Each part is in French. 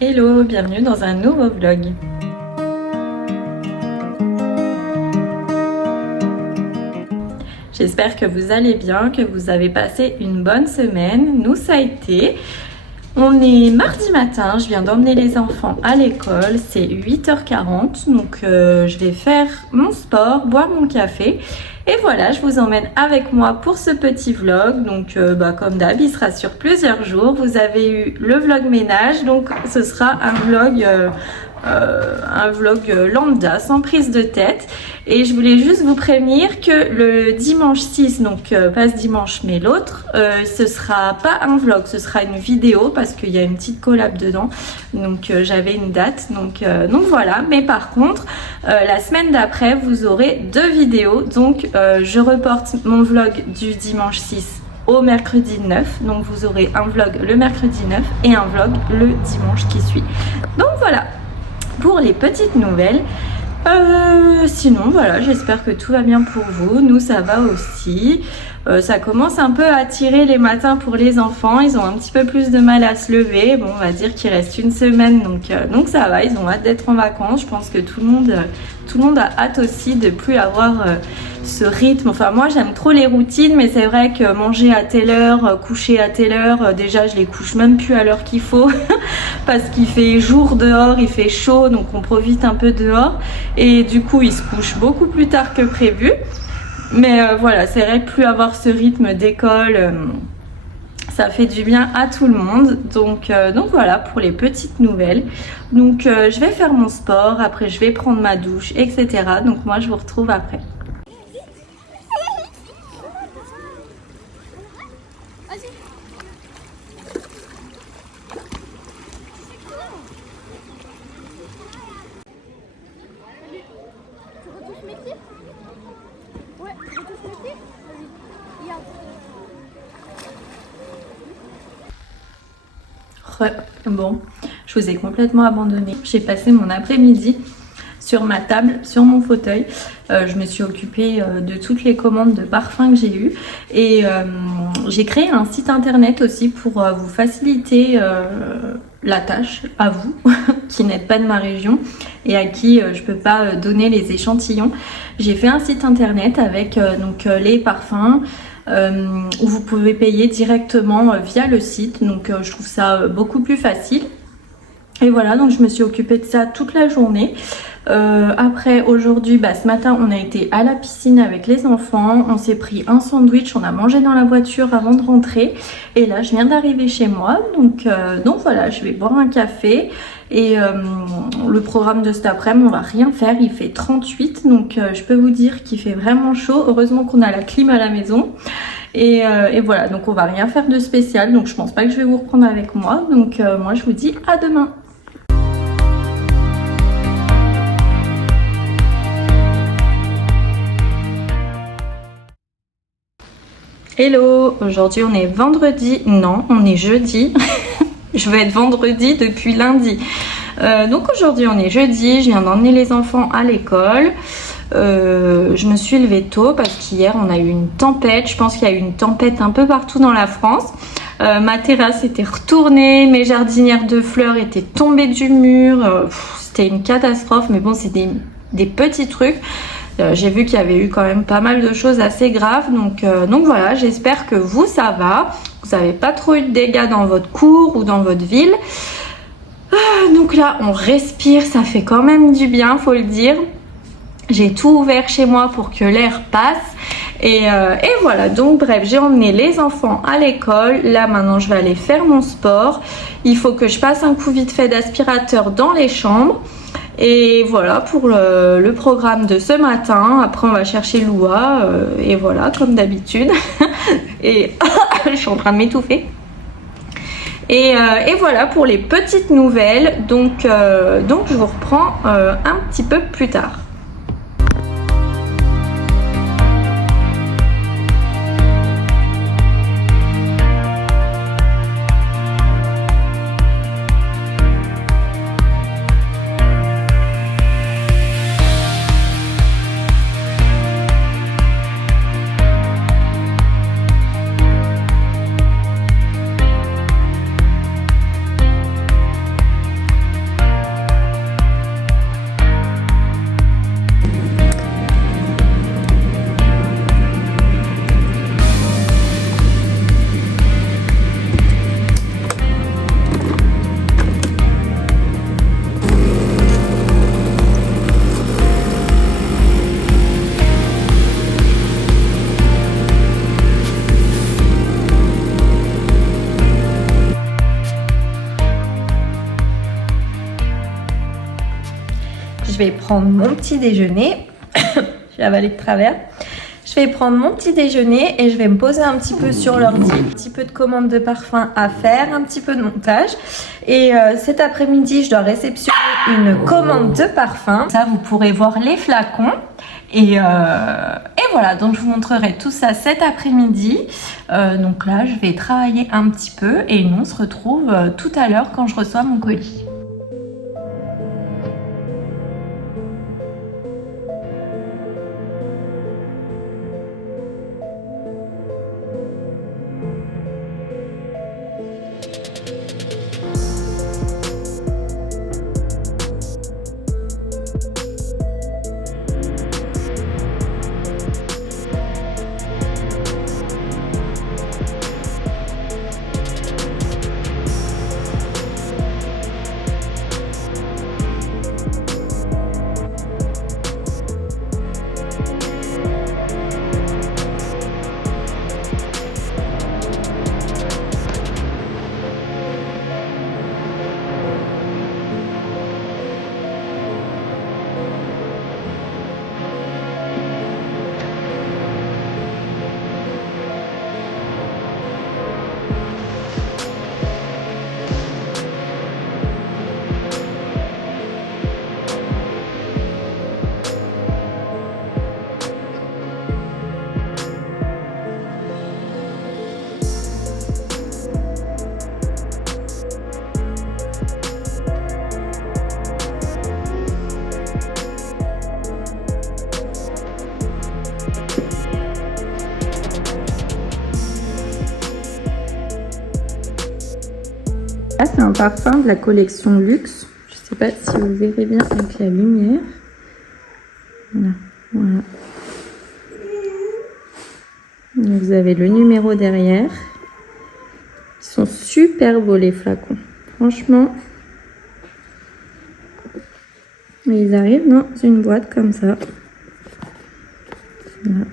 Hello, bienvenue dans un nouveau vlog. J'espère que vous allez bien, que vous avez passé une bonne semaine. Nous, ça a été. On est mardi matin, je viens d'emmener les enfants à l'école, c'est 8h40, donc je vais faire mon sport, boire mon café. Et voilà, je vous emmène avec moi pour ce petit vlog. Donc comme d'hab, il sera sur plusieurs jours. Vous avez eu le vlog ménage, donc ce sera un vlog lambda, sans prise de tête. Et je voulais juste vous prévenir que le dimanche 6, donc pas ce dimanche mais l'autre, ce sera pas un vlog, ce sera une vidéo parce qu'il y a une petite collab dedans. Donc j'avais une date, donc voilà. Mais par contre, la semaine d'après, vous aurez 2 vidéos. Donc je reporte mon vlog du dimanche 6 au mercredi 9. Donc vous aurez un vlog le mercredi 9 et un vlog le dimanche qui suit. Donc voilà pour les petites nouvelles. Sinon voilà, j'espère que tout va bien pour vous. Nous ça va aussi. Ça commence un peu à tirer les matins pour les enfants. Ils ont un petit peu plus de mal à se lever. Bon, on va dire qu'il reste une semaine, donc ça va. Ils ont hâte d'être en vacances. Je pense que tout le monde a hâte aussi de plus avoir ce rythme. Enfin moi j'aime trop les routines, mais c'est vrai que manger à telle heure, coucher à telle heure, déjà je les couche même plus à l'heure qu'il faut parce qu'il fait jour dehors, il fait chaud, donc on profite un peu dehors et du coup ils se couchent beaucoup plus tard que prévu. Mais voilà, c'est vrai que plus avoir ce rythme d'école, ça fait du bien à tout le monde. Donc voilà pour les petites nouvelles. Donc je vais faire mon sport, après je vais prendre ma douche, etc. Donc moi je vous retrouve après. Bon, je vous ai complètement abandonné. J'ai passé mon après-midi sur ma table, sur mon fauteuil. Je me suis occupée de toutes les commandes de parfums que j'ai eues. Et j'ai créé un site internet aussi pour vous faciliter la tâche à vous qui n'êtes pas de ma région et à qui je peux pas donner les échantillons. J'ai fait un site internet avec les parfums où vous pouvez payer directement via le site. Donc je trouve ça beaucoup plus facile. Et voilà, donc je me suis occupée de ça toute la journée. Après aujourd'hui, ce matin on a été à la piscine avec les enfants, on s'est pris un sandwich, on a mangé dans la voiture avant de rentrer et là je viens d'arriver chez moi, donc voilà, je vais boire un café et le programme de cet après-midi on va rien faire, il fait 38, donc je peux vous dire qu'il fait vraiment chaud, heureusement qu'on a la clim à la maison. Et voilà, donc on va rien faire de spécial, donc je pense pas que je vais vous reprendre avec moi, donc moi je vous dis à demain. Hello, aujourd'hui on est vendredi, non on est jeudi, je vais être vendredi depuis lundi. Donc aujourd'hui on est jeudi, je viens d'emmener les enfants à l'école. Je me suis levée tôt parce qu'hier on a eu une tempête, je pense qu'il y a eu une tempête un peu partout dans la France. Ma terrasse était retournée, mes jardinières de fleurs étaient tombées du mur, c'était une catastrophe, mais bon c'est des petits trucs. J'ai vu qu'il y avait eu quand même pas mal de choses assez graves, donc voilà, j'espère que vous ça va, vous n'avez pas trop eu de dégâts dans votre cour ou dans votre ville. Donc là on respire, ça fait quand même du bien, faut le dire. J'ai tout ouvert chez moi pour que l'air passe et voilà, donc bref, j'ai emmené les enfants à l'école. Là maintenant je vais aller faire mon sport, il faut que je passe un coup vite fait d'aspirateur dans les chambres. Et voilà pour le programme de ce matin. Après on va chercher Loua et voilà comme d'habitude. Et je suis en train de m'étouffer. Et voilà pour les petites nouvelles. Donc je vous reprends un petit peu plus tard. je vais prendre mon petit déjeuner. J'ai avalé de travers. Je vais prendre mon petit déjeuner et je vais me poser un petit peu sur l'ordi. Un petit peu de commande de parfum à faire, un petit peu de montage. Et cet après-midi, je dois réceptionner une commande de parfum. Ça, vous pourrez voir les flacons. Et voilà, donc je vous montrerai tout ça cet après-midi. Donc là, je vais travailler un petit peu et nous, on se retrouve tout à l'heure quand je reçois mon colis. Là, c'est un parfum de la collection Luxe. Je ne sais pas si vous verrez bien avec la lumière. Voilà, voilà. Vous avez le numéro derrière. Ils sont super beaux les flacons. Franchement. Et ils arrivent dans une boîte comme ça. Voilà.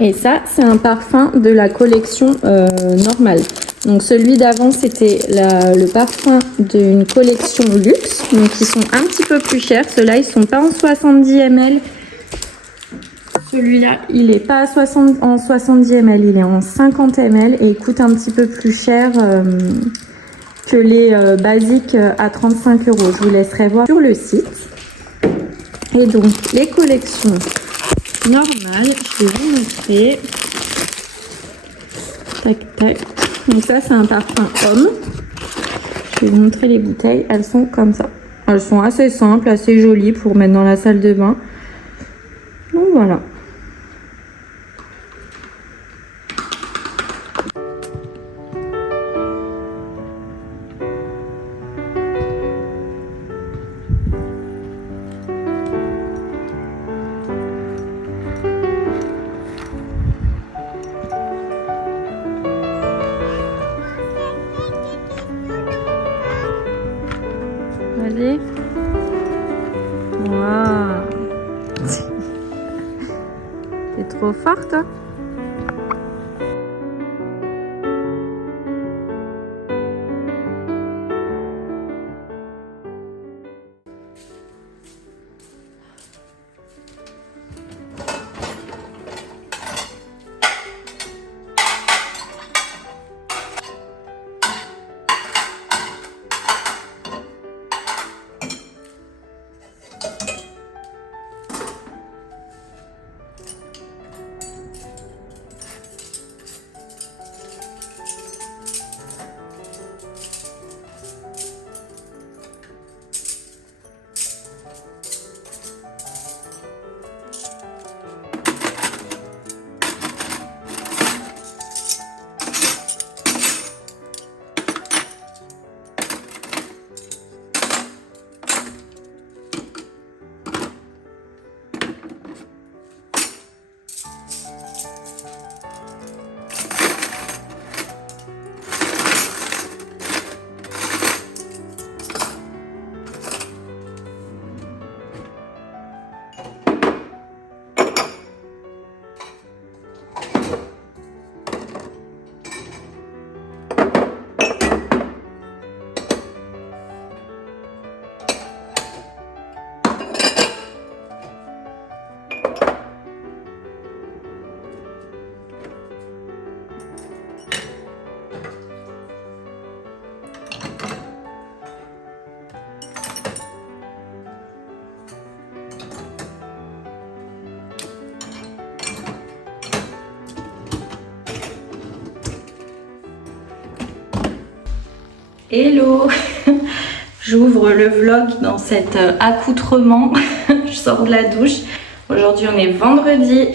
Et ça, c'est un parfum de la collection normale. Donc celui d'avant, c'était le parfum d'une collection luxe. Donc ils sont un petit peu plus chers. Ceux-là, ils sont pas en 70 ml. Celui-là, il est pas en 70 ml, il est en 50 ml et il coûte un petit peu plus cher que les basiques à 35 €. Je vous laisserai voir sur le site. Et donc, les collections normales, je vais vous montrer. Tac, tac. Donc ça, c'est un parfum homme. Je vais vous montrer les bouteilles. Elles sont comme ça. Elles sont assez simples, assez jolies pour mettre dans la salle de bain. Donc voilà. Allez. Waouh. T'es trop fort, toi. Hello. J'ouvre le vlog dans cet accoutrement. Je sors de la douche. Aujourd'hui on est vendredi.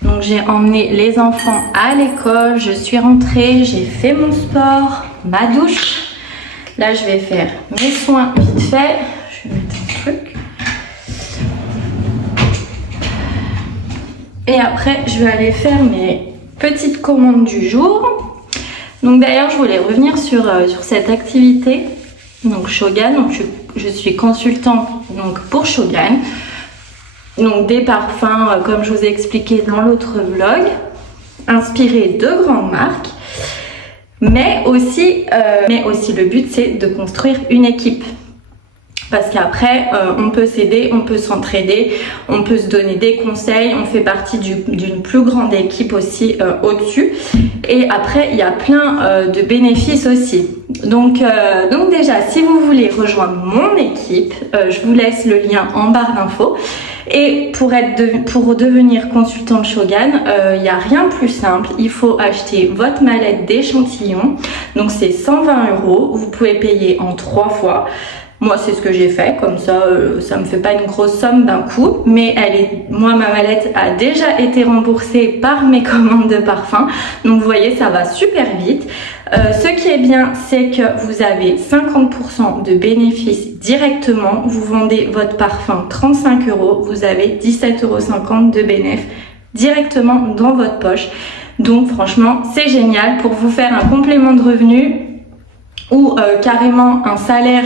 Donc j'ai emmené les enfants à l'école. Je suis rentrée, j'ai fait mon sport, ma douche. Là je vais faire mes soins vite fait. Je vais mettre un truc. Et après je vais aller faire mes petites commandes du jour. Donc d'ailleurs je voulais revenir sur cette activité. Donc Shogan, donc je suis consultante donc pour Shogan. Donc des parfums comme je vous ai expliqué dans l'autre vlog, inspirés de grandes marques. Mais aussi le but c'est de construire une équipe. Parce qu'après, on peut s'aider, on peut s'entraider, on peut se donner des conseils, on fait partie d'une plus grande équipe aussi au-dessus. Et après, il y a plein de bénéfices aussi. Donc déjà, si vous voulez rejoindre mon équipe, je vous laisse le lien en barre d'infos. Et pour devenir consultante Shogan, il n'y a rien de plus simple. Il faut acheter votre mallette d'échantillons. Donc c'est 120 €. Vous pouvez payer en 3 fois. Moi, c'est ce que j'ai fait, comme ça, ça me fait pas une grosse somme d'un coup. Mais moi, ma mallette a déjà été remboursée par mes commandes de parfum. Donc, vous voyez, ça va super vite. Ce qui est bien, c'est que vous avez 50% de bénéfices directement. Vous vendez votre parfum 35 €, vous avez 17,50 € de bénéfices directement dans votre poche. Donc, franchement, c'est génial pour vous faire un complément de revenu ou carrément un salaire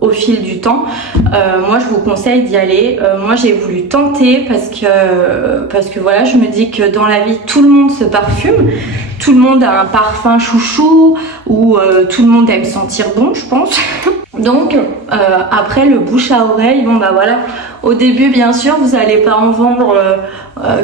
au fil du temps. Moi je vous conseille d'y aller. Moi j'ai voulu tenter parce que voilà, je me dis que dans la vie tout le monde se parfume, tout le monde a un parfum chouchou ou tout le monde aime sentir bon, je pense. Donc après le bouche à oreille, bon bah voilà, au début bien sûr vous n'allez pas en vendre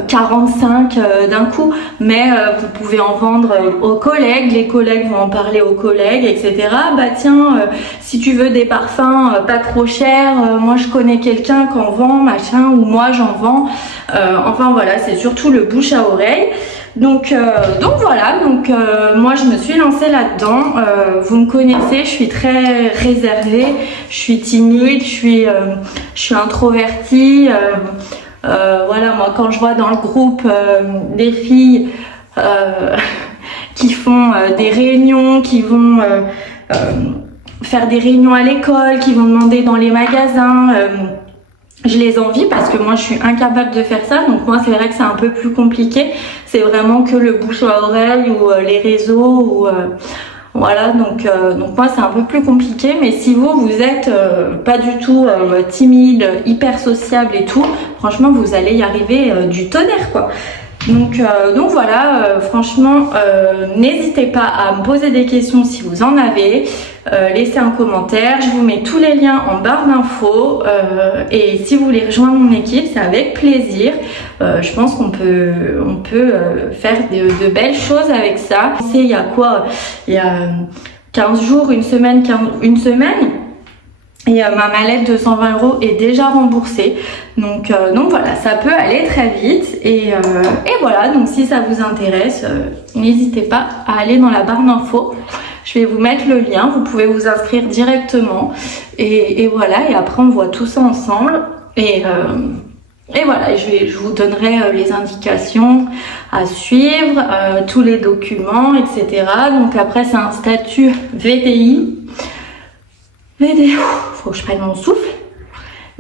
45 d'un coup, mais vous pouvez en vendre aux collègues, les collègues vont en parler aux collègues, etc. Bah tiens, si tu veux des parfums pas trop chers, moi je connais quelqu'un qui en vend, machin, ou moi j'en vends. Enfin voilà, c'est surtout le bouche à oreille. Donc voilà, moi je me suis lancée là-dedans. Vous me connaissez, je suis très réservée, je suis timide, je suis introvertie. Voilà, moi quand je vois dans le groupe des filles qui font des réunions, qui vont faire des réunions à l'école, qui vont demander dans les magasins, je les envie parce que moi je suis incapable de faire ça. Donc moi c'est vrai que c'est un peu plus compliqué, c'est vraiment que le bouche à oreille ou les réseaux ou voilà, donc moi c'est un peu plus compliqué. Mais si vous êtes pas du tout timide, hyper sociable et tout, franchement vous allez y arriver du tonnerre quoi. Donc voilà, franchement n'hésitez pas à me poser des questions si vous en avez, laissez un commentaire, je vous mets tous les liens en barre d'infos et si vous voulez rejoindre mon équipe, c'est avec plaisir. Je pense qu'on peut faire de belles choses avec ça. Il y a quoi? Il y a 15 jours, une semaine. Et ma mallette de 120 € est déjà remboursée. Donc voilà, ça peut aller très vite. Et voilà, donc si ça vous intéresse, n'hésitez pas à aller dans la barre d'infos. Je vais vous mettre le lien, vous pouvez vous inscrire directement. Et voilà, et après on voit tout ça ensemble. Et voilà, je vous donnerai les indications à suivre, tous les documents, etc. Donc après c'est un statut VDI. Faut que je prenne mon souffle.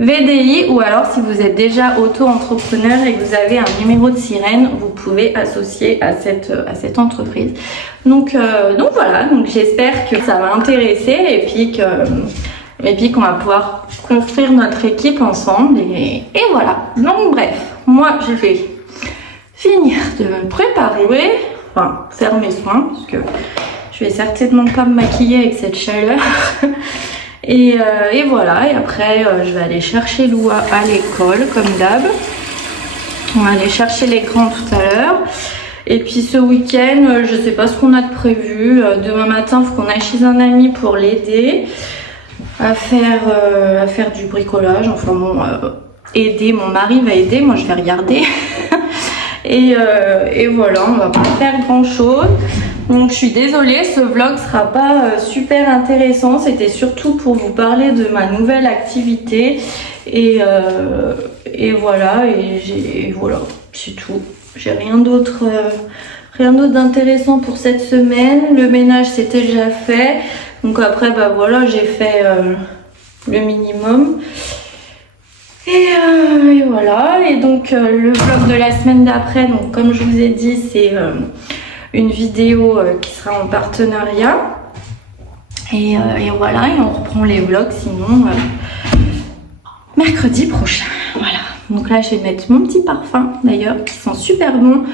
VDI, ou alors si vous êtes déjà auto-entrepreneur et que vous avez un numéro de sirène, vous pouvez associer à cette entreprise. Donc voilà, donc j'espère que ça va intéresser et puis qu'on va pouvoir construire notre équipe ensemble et voilà. Donc bref, moi je vais finir de me préparer, enfin faire mes soins parce que je vais certainement pas me maquiller avec cette chaleur. Et voilà, et après je vais aller chercher Loua à l'école comme d'hab. On va aller chercher les grands tout à l'heure. Et puis ce week-end, je sais pas ce qu'on a de prévu. Demain matin, il faut qu'on aille chez un ami pour l'aider à faire du bricolage. Enfin bon, aider, mon mari va aider, moi je vais regarder. Et voilà, on va pas faire grand chose. Donc je suis désolée, ce vlog sera pas super intéressant. C'était surtout pour vous parler de ma nouvelle activité. Et voilà, voilà, c'est tout. J'ai rien d'autre d'intéressant pour cette semaine. Le ménage c'était déjà fait. Donc après bah voilà, j'ai fait le minimum. Et voilà. Et donc le vlog de la semaine d'après, donc comme je vous ai dit, c'est une vidéo qui sera en partenariat. Et voilà, et on reprend les vlogs sinon mercredi prochain. Voilà. Donc là je vais mettre mon petit parfum d'ailleurs qui sent super bon.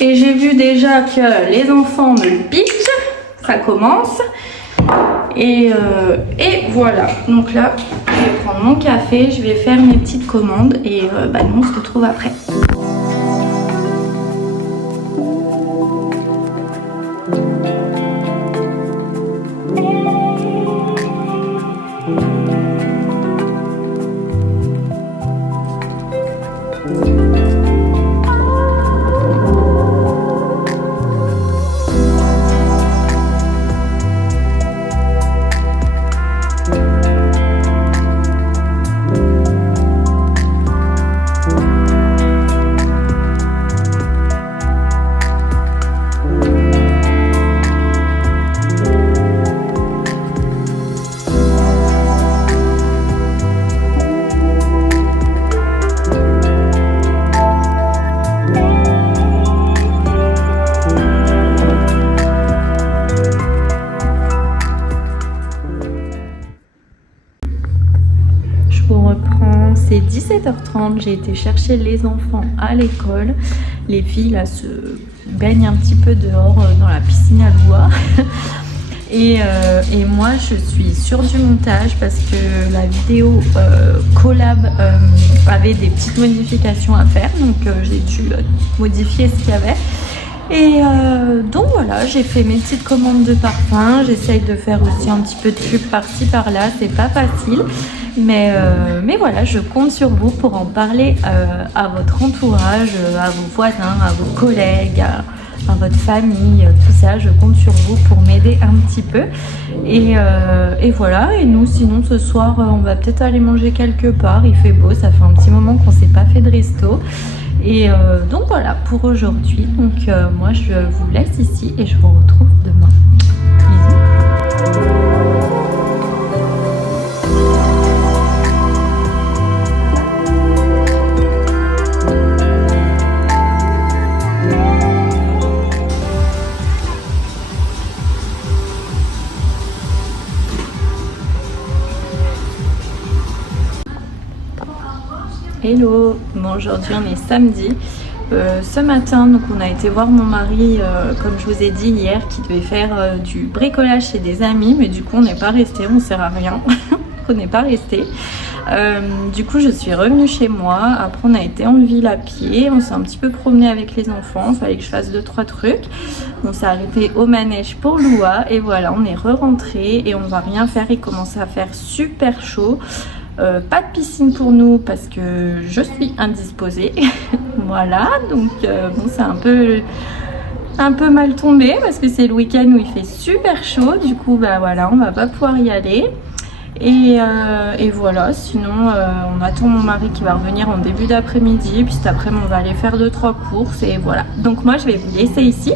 Et j'ai vu déjà que les enfants me le piquent. Ça commence. Et voilà. Donc là je vais prendre mon café, je vais faire mes petites commandes et nous on se retrouve après. C'est 17h30, j'ai été chercher les enfants à l'école. Les filles là se baignent un petit peu dehors dans la piscine à Loua. Et moi je suis sur du montage parce que la vidéo collab avait des petites modifications à faire. Donc j'ai dû modifier ce qu'il y avait. Et donc voilà, j'ai fait mes petites commandes de parfum. J'essaye de faire aussi un petit peu de pub par-ci par-là, c'est pas facile. Mais voilà, je compte sur vous pour en parler à votre entourage, à vos voisins, à vos collègues, à votre famille, tout ça. Je compte sur vous pour m'aider un petit peu. Et voilà, et nous sinon ce soir, on va peut-être aller manger quelque part. Il fait beau, ça fait un petit moment qu'on s'est pas fait de resto. Et donc voilà pour aujourd'hui. Donc moi je vous laisse ici et je vous retrouve demain. Bisous. Hello, bon aujourd'hui on est samedi. Ce matin donc on a été voir mon mari comme je vous ai dit hier qui devait faire du bricolage chez des amis, mais du coup on n'est pas resté, on sert à rien. On n'est pas resté. Du coup je suis revenue chez moi. Après on a été en ville à pied, on s'est un petit peu promené avec les enfants, il fallait que je fasse 2-3 trucs. On s'est arrêté au manège pour Loua et voilà, on est re-rentré et on va rien faire. Il commence à faire super chaud. Pas de piscine pour nous parce que je suis indisposée. Voilà, donc bon c'est un peu mal tombé parce que c'est le week-end où il fait super chaud. Du coup bah voilà, on va pas pouvoir y aller. Et voilà, sinon on attend mon mari qui va revenir en début d'après-midi. Puis cet après-midi on va aller faire 2-3 courses et voilà. Donc moi je vais vous laisser ici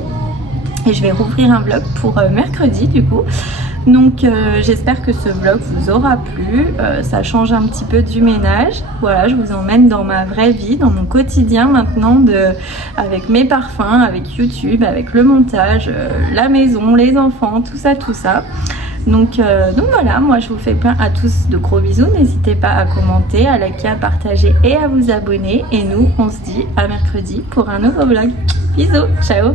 et je vais rouvrir un vlog pour mercredi du coup. Donc j'espère que ce vlog vous aura plu, ça change un petit peu du ménage. Voilà, je vous emmène dans ma vraie vie, dans mon quotidien maintenant, avec mes parfums, avec YouTube, avec le montage, la maison, les enfants, tout ça, tout ça. Donc voilà, moi je vous fais plein à tous de gros bisous. N'hésitez pas à commenter, à liker, à partager et à vous abonner. Et nous, on se dit à mercredi pour un nouveau vlog. Bisous, ciao!